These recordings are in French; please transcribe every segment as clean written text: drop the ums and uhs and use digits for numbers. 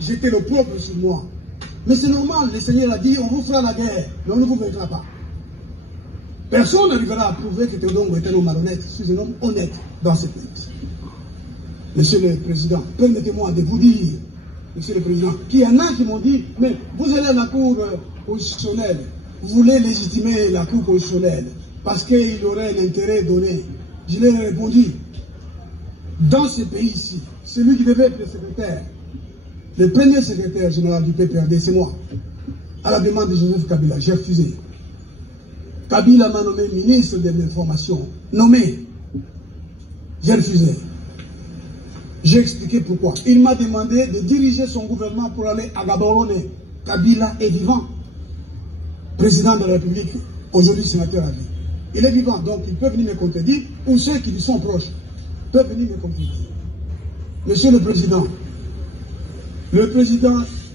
jeter l'opprobre sur moi. Mais c'est normal, le Seigneur a dit, on vous fera la guerre, mais on ne vous vaincra pas. Personne n'arrivera à prouver que Théodore est un homme malhonnête. Je suis un homme honnête dans ce pays. Monsieur le Président, permettez-moi de vous dire, Monsieur le Président, qu'il y en a qui m'ont dit, mais vous allez à la Cour constitutionnelle, vous voulez légitimer la Cour constitutionnelle, parce qu'il aurait un intérêt donné. Je leur ai répondu, dans ce pays-ci, celui qui devait être le secrétaire, le premier secrétaire général du PPRD, c'est moi. À la demande de Joseph Kabila, j'ai refusé. Kabila m'a nommé ministre de l'Information. Nommé. J'ai refusé. J'ai expliqué pourquoi. Il m'a demandé de diriger son gouvernement pour aller à Gaborone. Kabila est vivant. Président de la République, aujourd'hui sénateur à vie. Il est vivant, donc il peut venir me contredire, ou ceux qui lui sont proches peuvent venir me contredire. Monsieur le Président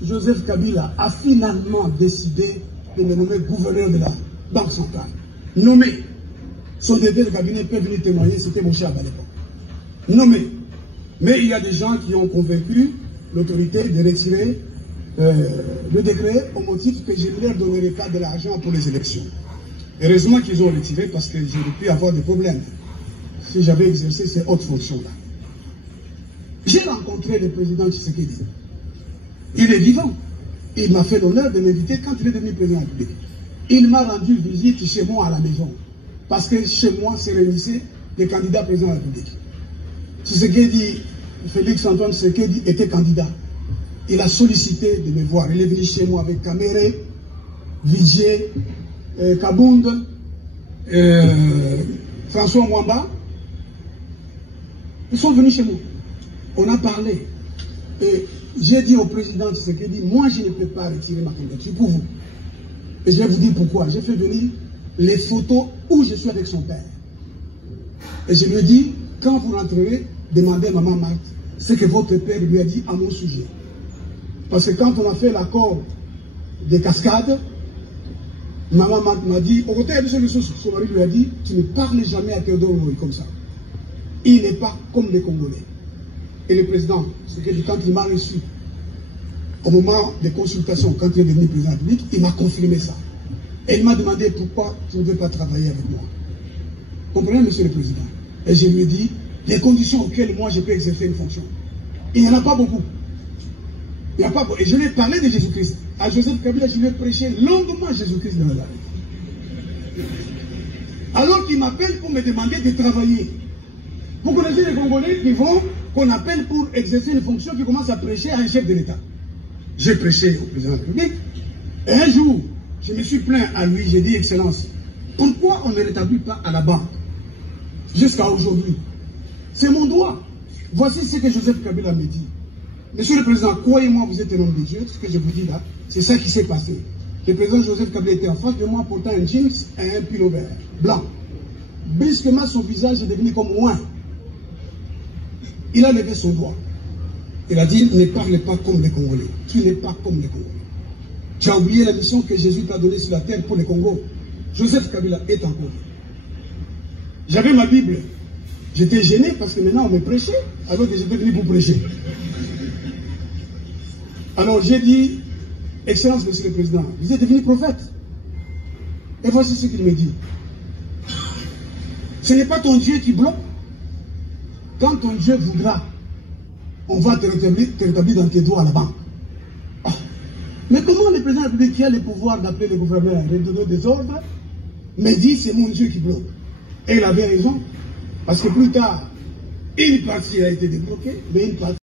Joseph Kabila a finalement décidé de me nommer gouverneur de la Banque centrale. Nommé. Son directeur de cabinet peut venir témoigner, c'était mon chef à l'époque. Nommé. Mais il y a des gens qui ont convaincu l'autorité de retirer le décret au motif que je ne leur donnerai pas de l'argent pour les élections. Heureusement qu'ils ont retiré parce que j'aurais pu avoir des problèmes si j'avais exercé ces hautes fonctions-là. J'ai rencontré le président Tshisekedi. Il est vivant. Il m'a fait l'honneur de m'inviter quand il est devenu président de la République. Il m'a rendu visite chez moi à la maison. Parce que chez moi se réunissaient les candidats présidents de la République. Tshisekedi, Félix Antoine Tshisekedi était candidat. Il a sollicité de me voir. Il est venu chez moi avec Kamere, Vijay, Kabound, François Mwamba. Ils sont venus chez moi. On a parlé. Et j'ai dit au président Tshisekedi, moi je ne peux pas retirer ma candidature pour vous. Et je vais vous dire pourquoi. J'ai fait venir les photos où je suis avec son père. Et je lui ai dit, quand vous rentrerez, demandez à maman Marthe ce que votre père lui a dit à mon sujet. Parce que quand on a fait l'accord des cascades, maman Marthe m'a dit, au côté de son mari lui a dit, tu ne parles jamais à Théodore Omoï comme ça. Il n'est pas comme les Congolais. Et le président, quand il m'a reçu, au moment des consultations, quand il est devenu président de la République, il m'a confirmé ça. Et il m'a demandé pourquoi tu ne veux pas travailler avec moi. Comprenez, monsieur le président? Et je lui ai dit, les conditions auxquelles moi je peux exercer une fonction. Il n'y en a pas beaucoup. Il n'y a pas beaucoup. Et je lui ai parlé de Jésus-Christ. À Joseph Kabila, je lui ai prêché longuement Jésus-Christ dans la vie. Alors qu'il m'appelle pour me demander de travailler. Vous connaissez les Congolais qui vont, qu'on appelle pour exercer une fonction, qui commencent à prêcher à un chef de l'État. J'ai prêché au président de la République. Et un jour, je me suis plaint à lui, j'ai dit, Excellence, pourquoi on ne rétablit pas à la banque jusqu'à aujourd'hui? C'est mon droit. Voici ce que Joseph Kabila me dit. Monsieur le Président, croyez-moi, vous êtes un homme de Dieu. Ce que je vous dis là, c'est ça qui s'est passé. Le président Joseph Kabila était en face de moi, portant un jeans et un pull vert, blanc. Brusquement, son visage est devenu comme moi. Il a levé son doigt. Il a dit, ne parle pas comme les Congolais. Tu n'es pas comme les Congolais. Tu as oublié la mission que Jésus t'a donnée sur la terre pour les Congo. Joseph Kabila est encore. J'avais ma Bible. J'étais gêné parce que maintenant on me prêchait, alors que j'étais venu pour prêcher. Alors j'ai dit, Excellence, Monsieur le Président, vous êtes devenu prophète. Et voici ce qu'il me dit. Ce n'est pas ton Dieu qui bloque. Quand ton Dieu voudra, on va te rétablir dans tes droits à la banque. Ah. Mais comment le président de la République qui a le pouvoir d'appeler le gouverneur, de donner des ordres, me dit c'est mon Dieu qui bloque? Et il avait raison. Parce que plus tard, une partie a été débloquée, mais une partie